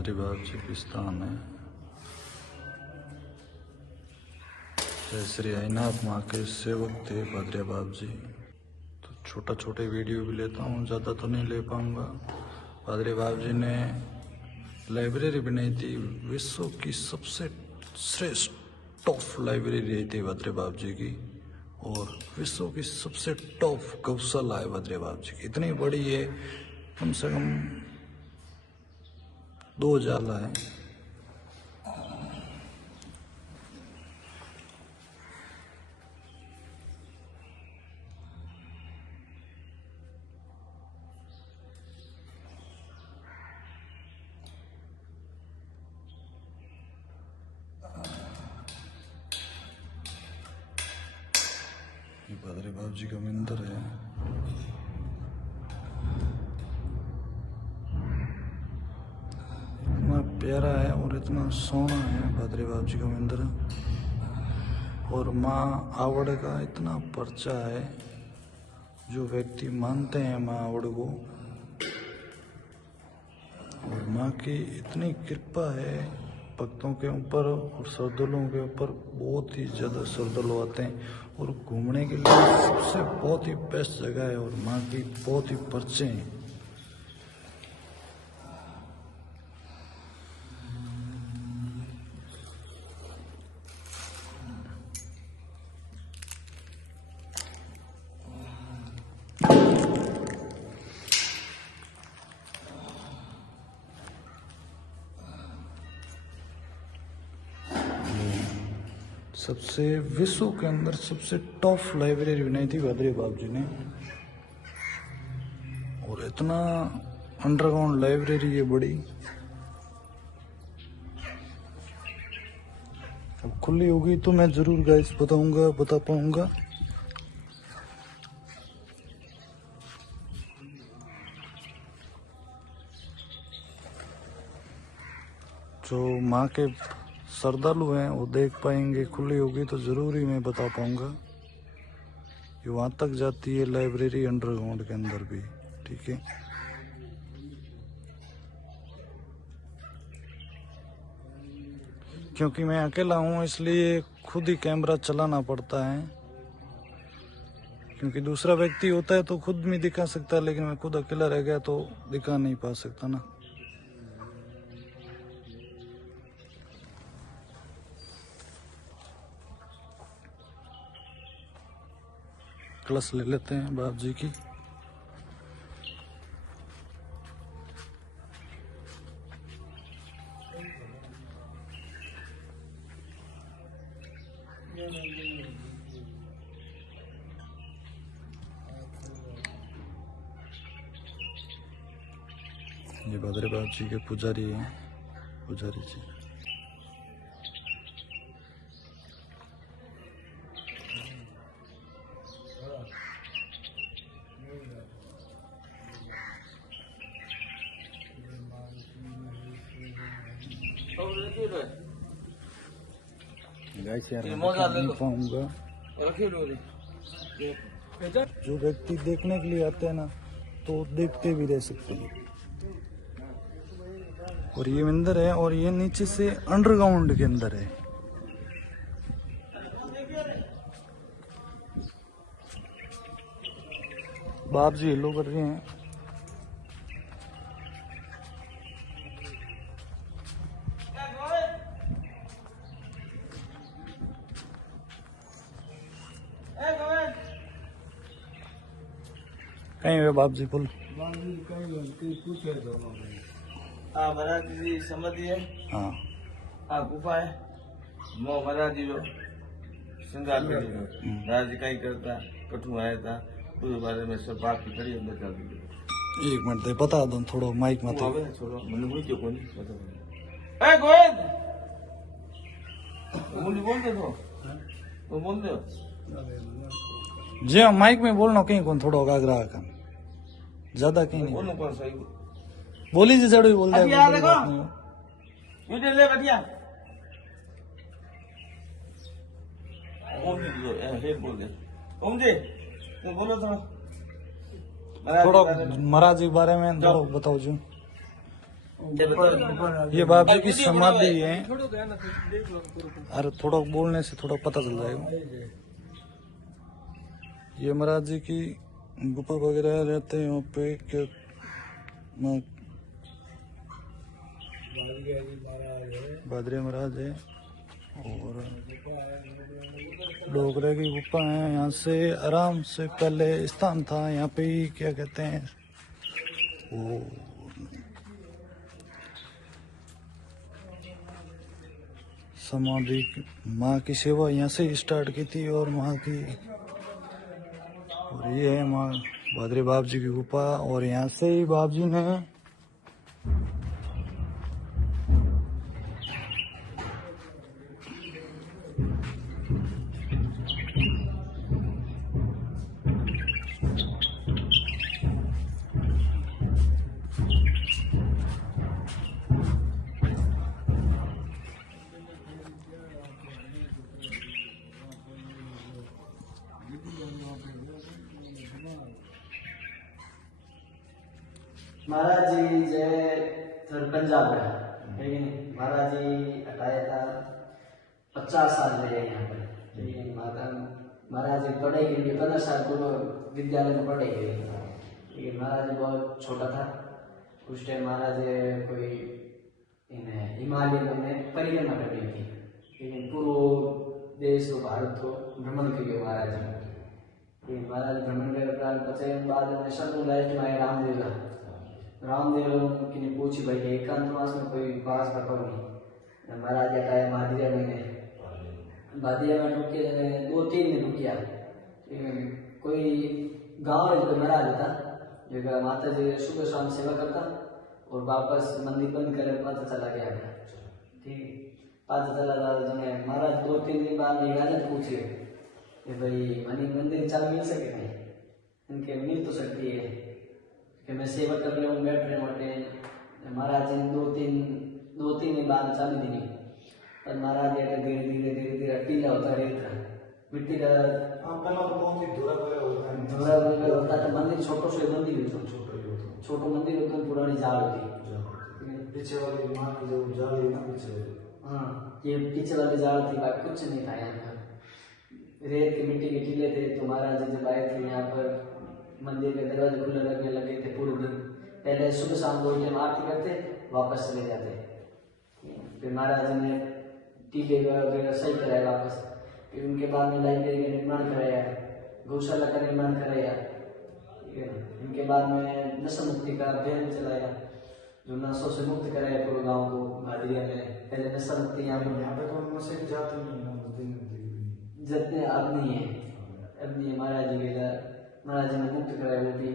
पादरी बाबा जी की स्थान है। जय श्री आईनाथ माँ के सेवक थे पादरी बाबा जी। तो छोटा छोटे वीडियो भी लेता हूँ, ज़्यादा तो नहीं ले पाऊँगा। पादरी बाबा जी ने लाइब्रेरी बनाई थी, विश्व की सबसे श्रेष्ठ टॉप लाइब्रेरी रही थी पादरी बाबा जी की, और विश्व की सबसे टॉप गौशाला है पादरी बाबा जी की। इतनी बड़ी है, कम से कम 2000 है। ये पादरी बाबा जी का मंदिर है। इतना प्यारा है और इतना सोना है पादरी बाबा जी का मंदिर। और माँ आवड़ का इतना पर्चा है, जो व्यक्ति मानते हैं माँ आवड़ को, और माँ की इतनी कृपा है भक्तों के ऊपर और श्रद्धालुओं के ऊपर। बहुत ही ज़्यादा श्रद्धालु आते हैं और घूमने के लिए सबसे बहुत ही बेस्ट जगह है, और माँ की बहुत ही पर्चे हैं। सबसे विश्व के अंदर सबसे टॉप लाइब्रेरी बनाई थी पादरी बाबा जी ने, और इतना अंडरग्राउंड लाइब्रेरी है बड़ी। अब खुली होगी तो मैं जरूर गाइस बता पाऊंगा। जो माँ के श्रद्धालु हैं वो देख पाएंगे, खुली होगी तो जरूर ही मैं बता पाऊंगा। ये वहाँ तक जाती है लाइब्रेरी अंडरग्राउंड के अंदर भी, ठीक है। क्योंकि मैं अकेला हूँ इसलिए खुद ही कैमरा चलाना पड़ता है, क्योंकि दूसरा व्यक्ति होता है तो खुद में दिखा सकता है, लेकिन मैं खुद अकेला रह गया तो दिखा नहीं पा सकता ना। क्लास ले लेते हैं बाबा जी की। ये पादरी बाबा जी के पुजारी हैं, पुजारी जी। गाइस यार नहीं पाऊंगा। जो व्यक्ति देखने के लिए आते हैं ना, तो देखते भी रह सकते हैं। और ये मंदिर है, और ये नीचे से अंडरग्राउंड के अंदर है। बाप जी हेलो कर रहे हैं। कहीं वे बाप जी बोल। हाँ महाराज जी समझी है। हाँ हाँ गुफा है। मो महाराज जी जो श्रृंगार के लिए महाराज जी कहीं करता कठू आया था, उस बारे में सब बात की करी बता दीजिए। 1 मिनट दे बता दो थोड़ा माइक मत। छोड़ो मैंने बोल दिया कौन ए गोविंद बोल दे तो बोल दे जी हाँ, माइक में बोलना कहीं कौन थोड़ा होगा ग्राहक हम ज्यादा कहीं नहीं बोलो कौन सही बोली जी जड़ो ही बोल दे। वीडियो ले बढ़िया बोल दे ओम जी तो बोलो थोड़ा महाराज जी के बारे में थोड़ा बताओ जी। ये बाबा जी की समाधि है। अरे थोड़ा बोलने से थोड़ा पता चल जाएगा। ये महाराज जी की गुफा वगैरह रहते हैं वहाँ पे। क्या बादरे महाराज है और डोगरे की गुफा है। यहाँ से आराम से पहले स्थान था यहाँ पे ही, क्या कहते हैं वो, समाधि माँ की सेवा यहाँ से ही स्टार्ट की थी और माँ की। और ये है माँ भादरे बाप जी की गुफा और यहाँ से ही बाप जी ने महाराज जी जे थर पंजाब है लेकिन महाराज जी हटाया था 50 साल रहे यहाँ पर। लेकिन महाराज जी पढ़े के लिए 15 साल पूर्व विद्यालय में पढ़े गए। लेकिन महाराज जी बहुत छोटा था उस टाइम। महाराज कोई इन्हें हिमालय में परिक्रमा करनी थी। लेकिन पूरे देश को भारत को भ्रमण किए महाराज जी। महाराज भ्रमण कर पचे बाद में शत्रु लाइफ में रामदेव की ने पूछी भाई एकांतवास में कोई पास पकड़ो। महाराज का मादिया में ढुके 2-3 दिन ढुकिया। कोई गांव में महाराज था जो माता जी सुबह शाम सेवा करता और वापस मंदिर बंद कर पता चला गया। ठीक पता चला था जो महाराज 2-3 दिन बाद में हालत पूछे कि भाई मनी मंदिर चालू मिल सके नहीं। इनके मिल तो सकती है कि मैं सेवा कर रहा हूँ बैठ रहे मोटे। महाराज जी 2-3 दिन बाद चालू दी पर महाराज जी धीरे धीरे पीला होता रहता मिट्टी का पहला तो बहुत ही धुरा होता तो मंदिर छोटो से मंदिर होता छोटो मंदिर होता पुरानी जाल होती पीछे वाली माँ की जो जाल है ना पीछे। हाँ ये पीछे वाली जाल थी बाकी कुछ नहीं था यहाँ पर। रेत के मिट्टी के टीले थे। तो महाराज जी जब आए थे यहाँ पर मंदिर के दरवाजे खुले रखने लगे थे पूरे दिन। पहले सुबह शाम 2 टाइम आरती करते वापस चले जाते। फिर महाराज जी ने टीले वगैरह सही कराया वापस। फिर उनके बाद में लाइब्रेरी का निर्माण कराया, गौशाला का निर्माण कराया। इनके बाद में नशा मुक्ति का अभियान चलाया जो नशों से मुक्त कराया पूरे गांव को भादरिया में। पहले नशा मुक्ति यहाँ पे तो नशे की जाती नहीं जितने अब नहीं है महाराज जी के महाराज जी ने मुक्त कराया वो भी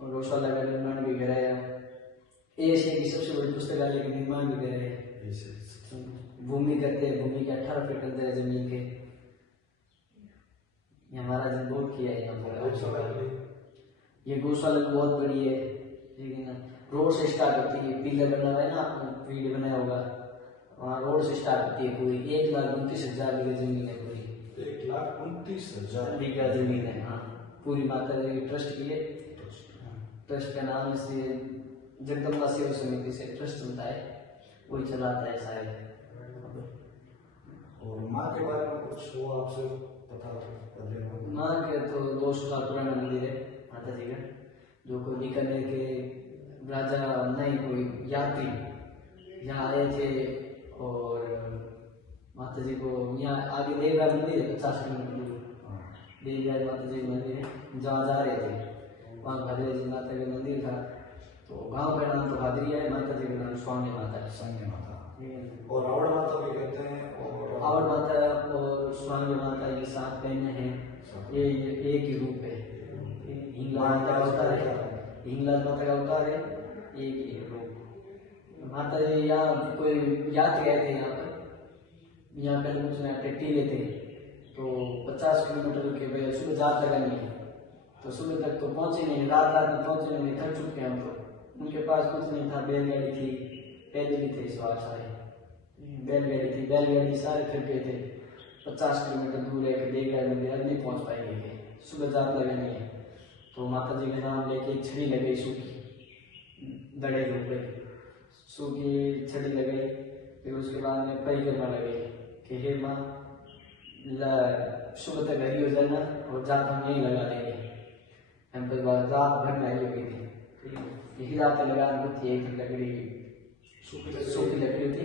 और गौशाला का निर्माण भी कराया। एशिया की सबसे बड़ी पुस्तकालय का निर्माण भी कराया। भूमि करते हैं भूमि के 18 फीट अंदर है जमीन के। यहाँ महाराज ने बहुत किया है। यहाँ पर ये गौशाला बहुत बड़ी है। लेकिन रोड से स्टार्ट होती है पिलर बना हुआ है ना आपने वीडियो बनाया होगा। वहाँ रोड से स्टार्ट होती है पूरी 1,29,000 बीघा जमीन है। पूरी 1,29,000 बीघा जमीन है। हाँ पूरी माता जी ट्रस्ट की है। ट्रस्ट का नाम से जगदम्बा सेवा समिति से ट्रस्ट बनता है वही चलाता है शायद। और माँ के बारे में कुछ वो आपसे पता? माँ के तो 200 साल पुराना मंदिर है माता जी का जो कोई बीकानेर के राजा नहीं कोई यात्री यहाँ आए थे और माता जी को यहाँ आगे देवराज मंदिर है 50 किलोमीटर दूर। देवराज माता जी मंदिर है जहाँ जा रहे थे वहाँ भादरिया जी माता का मंदिर था। तो गांव का नाम तो भादरिया है, माता जी का नाम स्वामी माता और रावण माता भी कहते हैं। और माता और स्वामी माता ये 7 बहनें हैं। ये एक ही रूप है। हिंगलाज माता का अवतार है। हिंगलाज माता का अवतार है एक ही रूप। माता जी यहाँ कोई यात्री गए थे यहाँ पहले कुछ यहाँ टीले थे तो 50 किलोमीटर के भाई सुबह जात लगानी है तो सुबह तक तो पहुंचे नहीं। रात में पहुंचे नहीं, थक चुके हैं हम तो। उनके पास कुछ नहीं था। बैलगाड़ी थी, पैदल थे सवार सारे। बैलगाड़ी सारे थक गए थे। 50 किलोमीटर दूर है कि देवराज मंदिर अब नहीं पहुंच पाएंगे। सुबह जात लगानी है तो माता जी के नाम लेके छड़ी लगे सूखी दड़े के ऊपर सूखी छड़ी लगाई। फिर उसके बाद में परिक्रमा लगाई कि हे माँ सुबह तक घरी हो जाना और जात हम यहीं लगा देंगे। हम तो रात भर में आई हुई थी, ठीक है। हीरा पे लगान होती है, एक लकड़ी सूखी लकड़ी होती,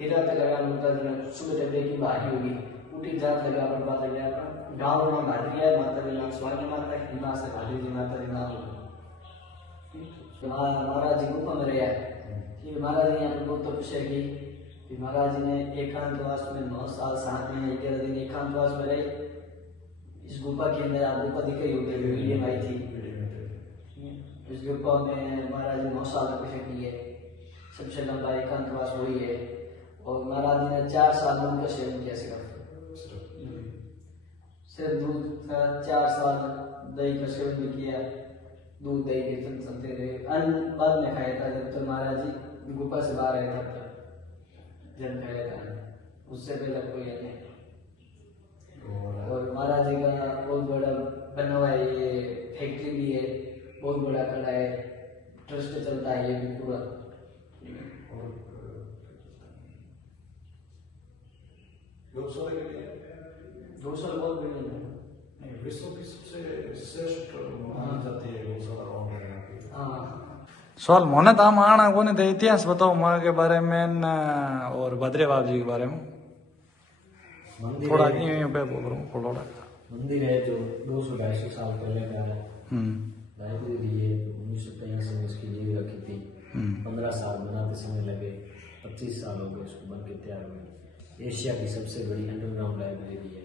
हीरा पे लगान होता है। सुबह तक देखी बाहरी होगी उठी जात लगा पर बात गया गाँव में भाटी है माता जी नाम स्वामी माता हिमा से भाटी जी माता जी नाम महाराज जी गुफा में रहा है। महाराज जी यहाँ पे बहुत तपस्या की कि महाराज जी ने एकांतवास में 9 साल 7 महीने 11 दिन एकांतवास में रहे। इस गुफा के अंदर आप गुफा दिख रही होगी, वीडियो आई थी। इस गुफा में महाराज जी 9 साल तपस्या की है, सबसे लंबा एकांतवास हुई है। और महाराज जी ने 4 साल में उनका सेवन किया सिर्फ दूध का, 4 साल दही का सेवन भी किया, दूध दही के चलते रहे। अन्न बाद में खाया था जब तक महाराज जी गुफा से बाहर आए तब तक जब खाया था, उससे पहले कोई नहीं। और महाराज जी का बहुत बड़ा बना हुआ है, ये फैक्ट्री भी है, बहुत बड़ा खड़ा है, ट्रस्ट चलता है ये भी पूरा। गौशाला बहुत बड़ी है, विश्व की सबसे श्रेष्ठ मानी जाती है गौशाला। हाँ। सवाल मोने ताम आना कोने थे, इतिहास बताओ माँ के बारे में न, और भद्रे बाबू जी के बारे में थोड़ा पे बोल रहा हूँ। थोड़ा मंदिर है जो 200-250 साल पहले का है। लाइब्रेरी है 1983 में इसकी नींव रखी थी। 15 साल बनाते समय लगे, 25 साल हो गए उसको बन के तैयार हुए। एशिया की सबसे बड़ी अंडरग्राउंड लाइब्रेरी है,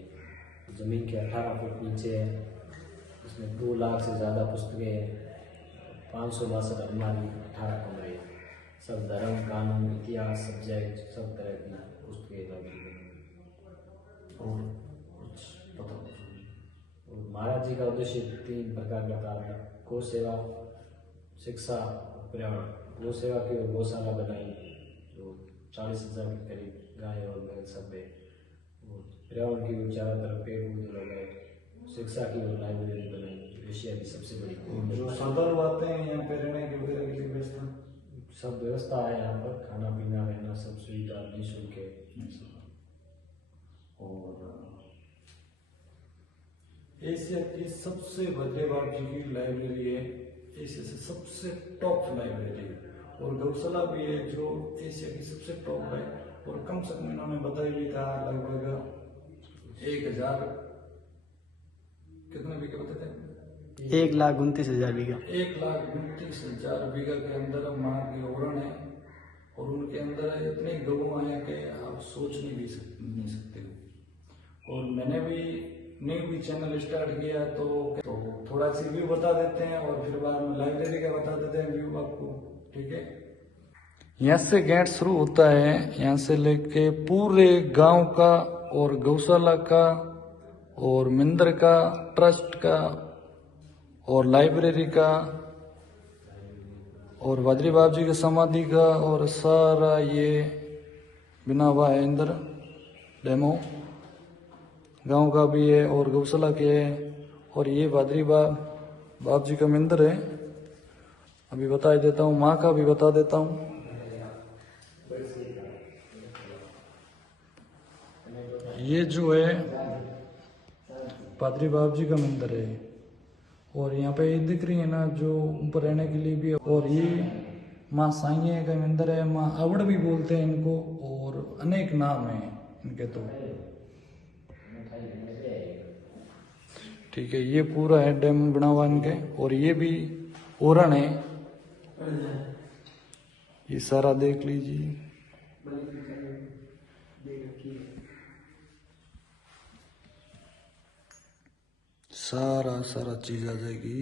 जमीन के 18 फुट नीचे है। उसमें 2 लाख से ज़्यादा पुस्तकें हैं, 562 अलमारी, 18 कमरे, सब धर्म कानून इतिहास सब्जेक्ट सब तरह की पुस्तकें लाइब्रेरी में। और महाराज जी का उद्देश्य 3 प्रकार का था: गौ सेवा, शिक्षा, पर्यावरण। गौ सेवा की गौशाला बनाई जो 40,000 के करीब गाय और बैल सब है। पर्यावरण की ओर चारों तरफ पेड़ पौधे लगाए। शिक्षा की ओर लाइब्रेरी बनाई, एशिया की सबसे बड़ी। जो श्रद्धालु आते हैं यहाँ पे रहने की वगैरह की व्यवस्था, सब व्यवस्था है यहाँ पर, खाना पीना रहना सब सुविधा निःशुल्क है। और एशिया की सबसे भद्रे बाबू जी की लाइब्रेरी है, एशिया से सबसे टॉप लाइब्रेरी है। और गौशाला भी है जो एशिया की सबसे टॉप है। और कम से कम इन्होंने बताया भी था लगभग 1000 कितने बीघे बताते हैं, 1,29,000 बीघा। 1,29,000 बीघा के अंदर माँ की ओरण है। और उनके अंदर इतनी गऊ है कि आप सोच नहीं सकते हो। और मैंने भी न्यू भी चैनल स्टार्ट किया तो थोड़ा सी व्यू बता देते हैं और फिर बाद में लाइब्रेरी का बता देते हैं व्यू आपको, ठीक है। यहाँ से गेट शुरू होता है, यहाँ से लेके पूरे गांव का और गौशाला का और मंदिर का, ट्रस्ट का और लाइब्रेरी का और भद्री बाबू जी की समाधि का और सारा ये बिना हुआ है अंदर डेमो। गांव का भी है और गौशाला के है। और ये भद्री बाबू जी का मंदिर है, अभी बता देता हूँ। माँ का भी बता देता हूँ। ये जो है पादरी बाबू जी का मंदिर है। और यहाँ पे ये दिख रही है ना जो ऊपर रहने के लिए भी। और ये माँ साइए का मंदिर है, माँ अवड़ भी बोलते हैं इनको, और अनेक नाम है इनके तो, ठीक है। ये पूरा है डैम बना हुआ इनके। और ये भी ओरण है, ये सारा देख लीजिए। सारा चीज आ जाएगी।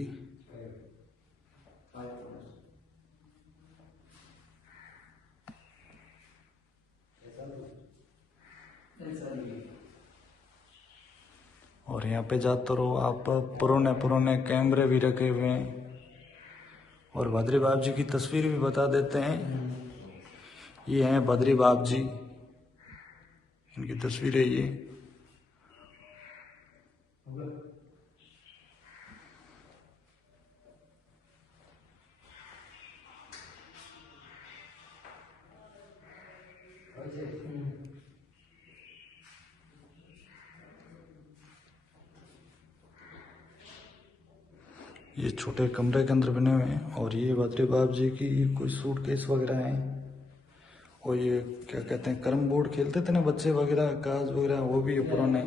और यहाँ पे जाते रहो आप, पुराने कैमरे भी रखे हुए हैं। और भद्री बाबू जी की तस्वीर भी बता देते हैं। ये हैं भद्री बाबू जी, इनकी तस्वीर है ये। ये छोटे कमरे के अंदर बने हुए हैं और ये भद्रे बाप जी की कोई सूटकेस वगैरह हैं और ये क्या कहते हैं कैरम बोर्ड खेलते थे ना बच्चे वगैरह काज वगैरह वो भी है पुराने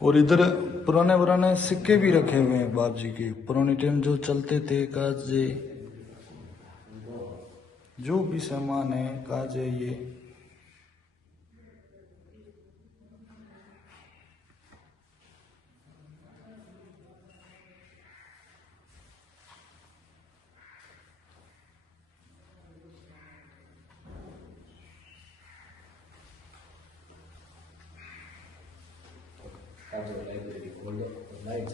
और इधर पुराने पुराने सिक्के भी रखे हुए हैं बाप जी के पुराने टाइम जो चलते थे काज जे जो भी सामान है काज है ये लाइब्रेरी खोल दो लाइट